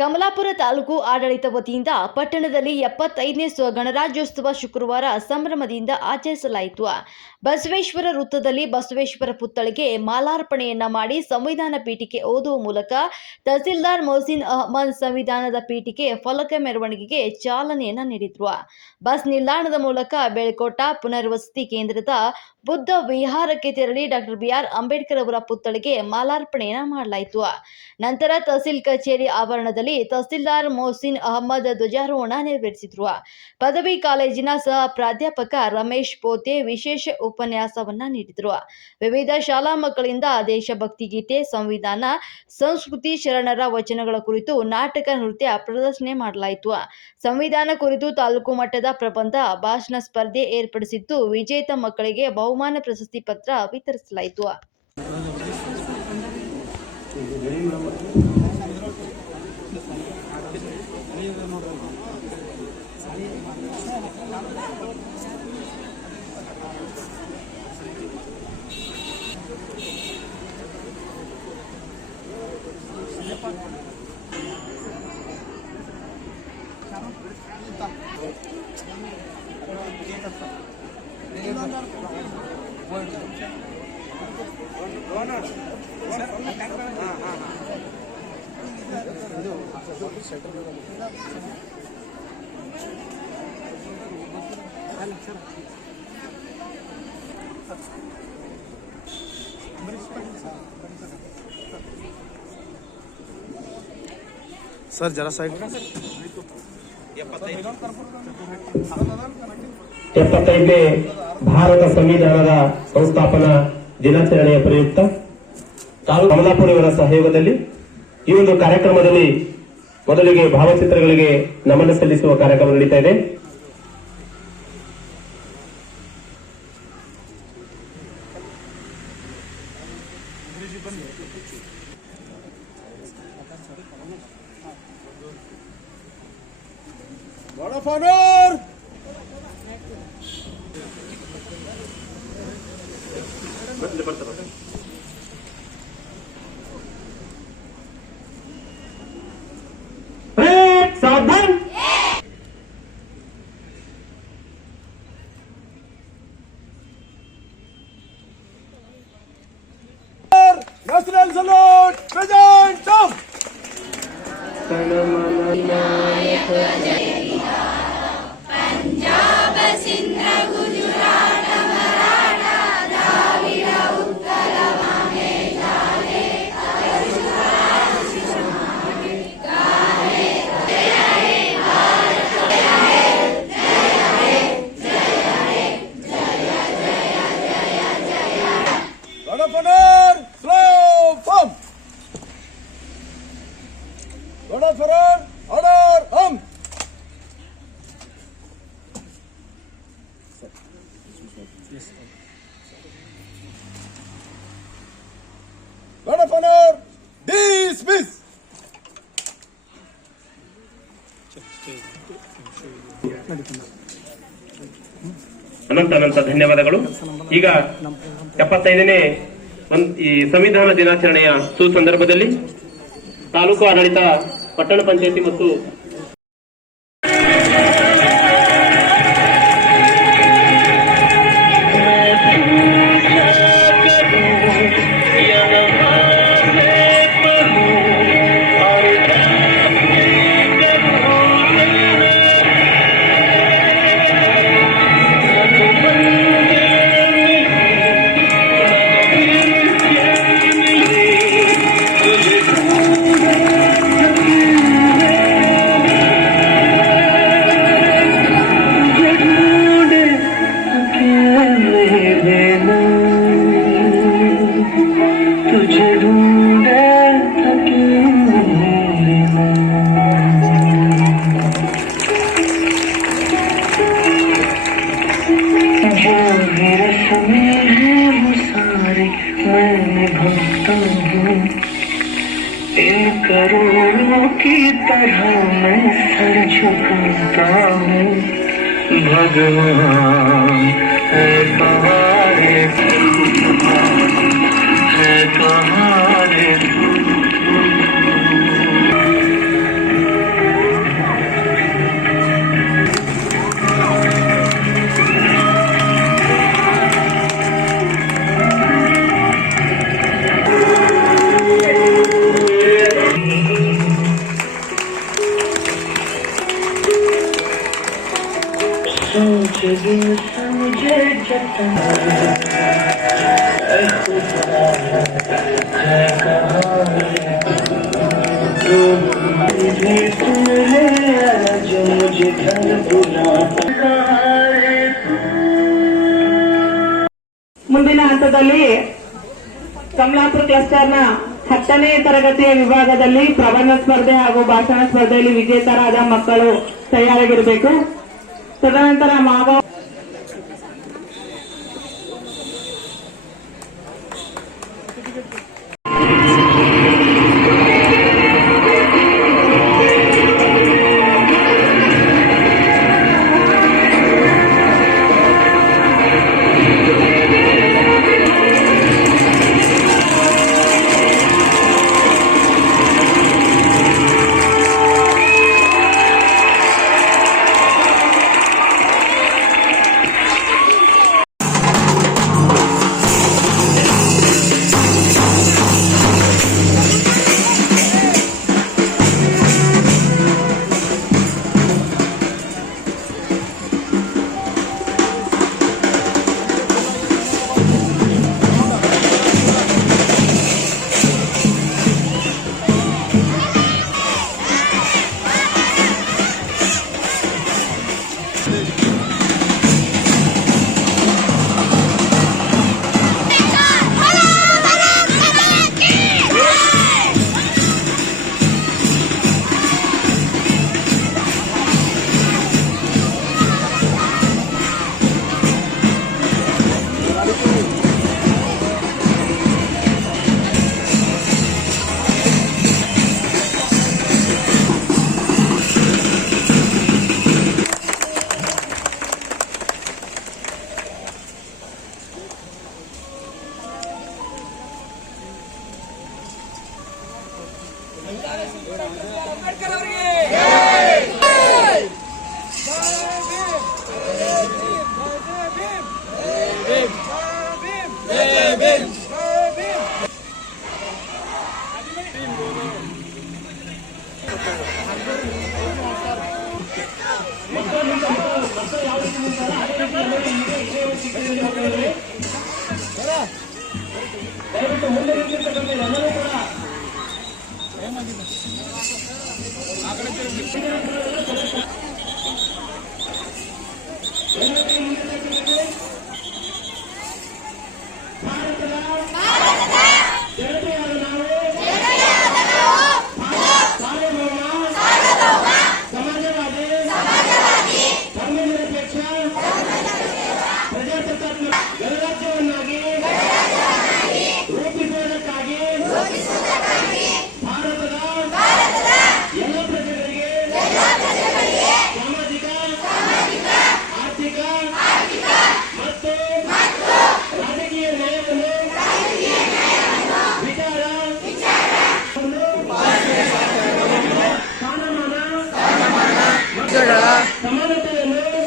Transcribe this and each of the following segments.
ಕಮಲಾಪುರ ತಾಲೂಕು ಆಡಳಿತ ವತಿಯಿಂದ ಪಟ್ಟಣದಲ್ಲಿ 75ನೇ ಗಣರಾಜ್ಯೋತ್ಸವ ಶುಕ್ರವಾರ ಸಂಭ್ರಮದಿಂದ ಆಚರಿಸಲಾಯಿತು. ಬಸವೇಶ್ವರ ವೃತ್ತದಲ್ಲಿ ಬಸವೇಶ್ವರ ಪುತ್ಥಳಿಗೆ ಮಾಲಾರ್ಪಣೆಯನ್ನ ಮಾಡಿ ಸಂವಿಧಾನ ಪೀಠಿಕೆ ಓದುವ ಮೂಲಕ ತಹಸೀಲ್ದಾರ್ ಮೊಹಸಿನ್ ಅಹಮದ್ ಸಂವಿಧಾನದ ಪೀಠಿಕೆ ಫಲಕ ಮೆರವಣಿಗೆಗೆ ಚಾಲನೆಯನ್ನ ನೀಡಿದ್ರು. ಬಸ್ ನಿಲ್ದಾಣದ ಮೂಲಕ ಬೆಳಕೋಟ ಪುನರ್ವಸತಿ ಕೇಂದ್ರದ ಬುದ್ಧ ವಿಹಾರಕ್ಕೆ ತೆರಳಿ ಡಾಕ್ಟರ್ ಬಿ.ಆರ್. ಅಂಬೇಡ್ಕರ್ ಅವರ ಪುತ್ಥಳಿಗೆ ಮಾಲಾರ್ಪಣೆಯನ್ನ ಮಾಡಲಾಯಿತು. ನಂತರ ತಹಸೀಲ್ ಕಚೇರಿ ಆವರಣದಲ್ಲಿ ತಹಸೀಲ್ದಾರ್ ಮೊಹಸಿನ್ ಅಹಮದ್ ಧ್ವಜಾರೋಹಣ ನೆರವೇರಿಸಿದರು. ಪದವಿ ಕಾಲೇಜಿನ ಸಹ ಪ್ರಾಧ್ಯಾಪಕ ರಮೇಶ್ ಪೋತೆ ವಿಶೇಷ ಉಪನ್ಯಾಸವನ್ನ ನೀಡಿದರು. ವಿವಿಧ ಶಾಲಾ ಮಕ್ಕಳಿಂದ ದೇಶಭಕ್ತಿ ಗೀತೆ, ಸಂವಿಧಾನ, ಸಂಸ್ಕೃತಿ, ಶರಣರ ವಚನಗಳ ಕುರಿತು ನಾಟಕ, ನೃತ್ಯ ಪ್ರದರ್ಶನ ಮಾಡಲಾಯಿತು. ಸಂವಿಧಾನ ಕುರಿತು ತಾಲೂಕು ಮಟ್ಟದ ಪ್ರಬಂಧ ಭಾಷಣ ಸ್ಪರ್ಧೆ ಏರ್ಪಡಿಸಿದ್ದು, ವಿಜೇತ ಮಕ್ಕಳಿಗೆ ಬಹುಮಾನ ಪ್ರಶಸ್ತಿ ಪತ್ರ ವಿತರಿಸಲಾಯಿತು. सर जरा साइड 75ನೇ ಭಾರತ ಸಂವಿಧಾನದ ಸಂಸ್ಥಾಪನಾ ದಿನಾಚರಣೆಯ ಪ್ರಯುಕ್ತ ತಾಲೂಕು ಕಮಲಾಪುರ ಇವರ ಸಹಯೋಗದಲ್ಲಿ ಈ ಒಂದು ಕಾರ್ಯಕ್ರಮದಲ್ಲಿ ಮೊದಲಿಗೆ ಭಾವಚಿತ್ರಗಳಿಗೆ ನಮನ ಸಲ್ಲಿಸುವ ಕಾರ್ಯಕ್ರಮ ನಡೀತಾ ಇದೆ. Word of honor! सावधान. National salute! Present! Come! Punjab Sindh Gujarat Maratha Dravid Utkal माहे जाने Word of honor! Slow form! Word of honor! Honor! Word of honor! Dismiss! ಅನಂತ ಧನ್ಯವಾದಗಳು. ಈಗ 75ನೇ ಈ ಸಂವಿಧಾನ ದಿನಾಚರಣೆಯ ಸುಸಂದರ್ಭದಲ್ಲಿ ತಾಲೂಕು ಆಡಳಿತ, ಪಟ್ಟಣ ಪಂಚಾಯತಿ ಮತ್ತು इन करोड़ों की तरह मैं सर झुकाता हूँ भगवान है तुम्हारे दिल से मुझे जता ऐ खुदा है कहाँ जो भी सुन ले जो मुझे घर बुला ಮುಂದಿನ ಹಂತದಲ್ಲಿ ಕಮಲಾಪುರ ಕ್ಲಸ್ಟರ್ನ 10ನೇ ತರಗತಿಯ ವಿಭಾಗದಲ್ಲಿ ಪ್ರಬಂಧ ಸ್ಪರ್ಧೆ ಹಾಗೂ ಭಾಷಣ ಸ್ಪರ್ಧೆಯಲ್ಲಿ ವಿಜೇತರಾದ ಮಕ್ಕಳು ತಯಾರಾಗಿರಬೇಕು. ತದನಂತರ ಮಾವ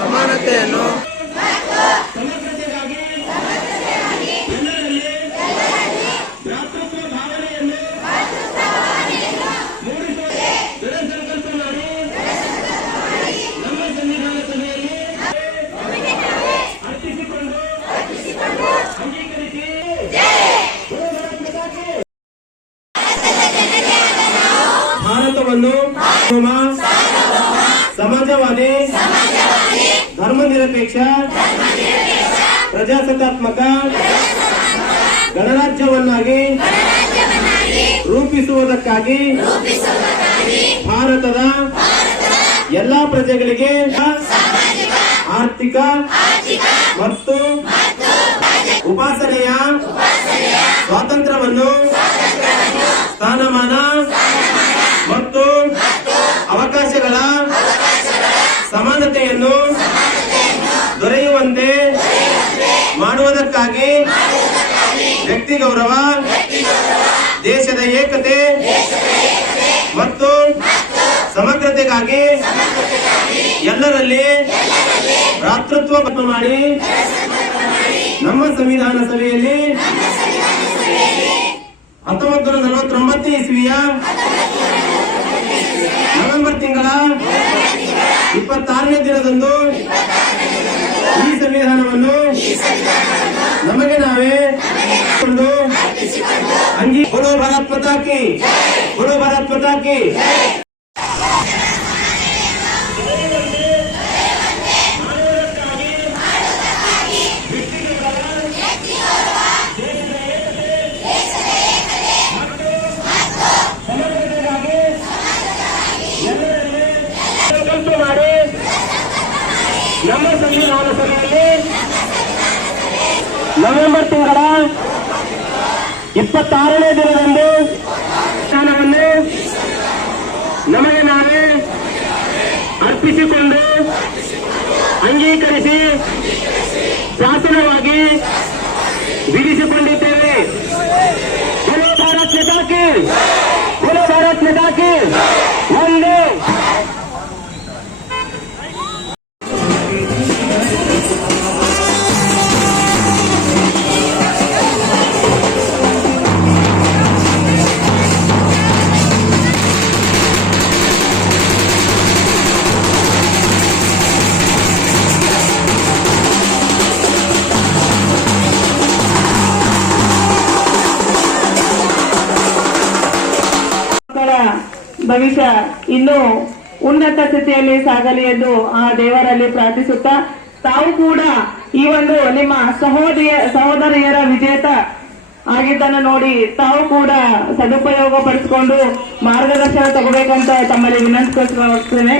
ಸಮಾನತೆಯನ್ನು ಭಾರತವನ್ನು ಸಮಾಜವಾದಿ ಧರ್ಮನಿರಪೇಕ್ಷ ಪ್ರಜಾಸತ್ತಾತ್ಮಕ ಗಣರಾಜ್ಯವನ್ನಾಗಿ ರೂಪಿಸುವುದಕ್ಕಾಗಿ ಭಾರತದ ಎಲ್ಲಾ ಪ್ರಜೆಗಳಿಗೆ ಆರ್ಥಿಕ ಮತ್ತು ಉಪಾಸನೆಯ ಸ್ವಾತಂತ್ರ್ಯವನ್ನು ಸ್ಥಾನಮಾನ ಮತ್ತು ಅವಕಾಶಗಳ ಸಮಾನತೆಯನ್ನು ದೊರೆಯುವಂತೆ ಮಾಡುವುದಕ್ಕಾಗಿ ವ್ಯಕ್ತಿ ಗೌರವ, ದೇಶದ ಏಕತೆ ಮತ್ತು ಸಮಗ್ರತೆಗಾಗಿ ಎಲ್ಲರಲ್ಲಿ ಭ್ರಾತೃತ್ವ ಮಾಡಿ ನಮ್ಮ ಸಂವಿಧಾನ ಸಭೆಯಲ್ಲಿ 1949 ಇಸ್ವಿಯ ನವೆಂಬರ್ ತಿಂಗಳ 26ನೇ ದಿನದಂದು ಈ ಅಂಗಿ बोलो भारत माता की बोलो भारत माता की ಸಂಕಲ್ಪ ಮಾಡಿ ನಮ್ಮ ಸಂವಿಧಾನ ಸಭೆಯಲ್ಲಿ ನವೆಂಬರ್ ತಿಂಗಳ 26ನೇ ದಿನದಂದು ಸ್ಥಾನವನ್ನು ನಮಗೆ ನಾವೇ ಅರ್ಪಿಸಿಕೊಂಡು ಅಂಗೀಕರಿಸಿ ಶಾಸನವಾಗಿ ವಿಧಿಸಿಕೊಂಡಿದ್ದೇವೆ. बोलो भारत माता की बोलो भारत माता की वंदे ಮಕ್ಕಳ ಭವಿಷ್ಯ ಇನ್ನೂ ಉನ್ನತ ಸ್ಥಿತಿಯಲ್ಲಿ ಸಾಗಲಿ ಎಂದು ಆ ದೇವರಲ್ಲಿ ಪ್ರಾರ್ಥಿಸುತ್ತಾ ತಾವು ಕೂಡ ಈ ಒಂದು ನಿಮ್ಮ ಸಹೋದರಿಯರ ವಿಜೇತ ಆಗಿದ್ದನ್ನು ನೋಡಿ ತಾವು ಕೂಡ ಸದುಪಯೋಗ ಪಡಿಸಿಕೊಂಡು ಮಾರ್ಗದರ್ಶನ ತಗೋಬೇಕಂತ ತಮ್ಮಲ್ಲಿ ವಿನಂತಿಸ್ಕೊಳ್ತೇನೆ.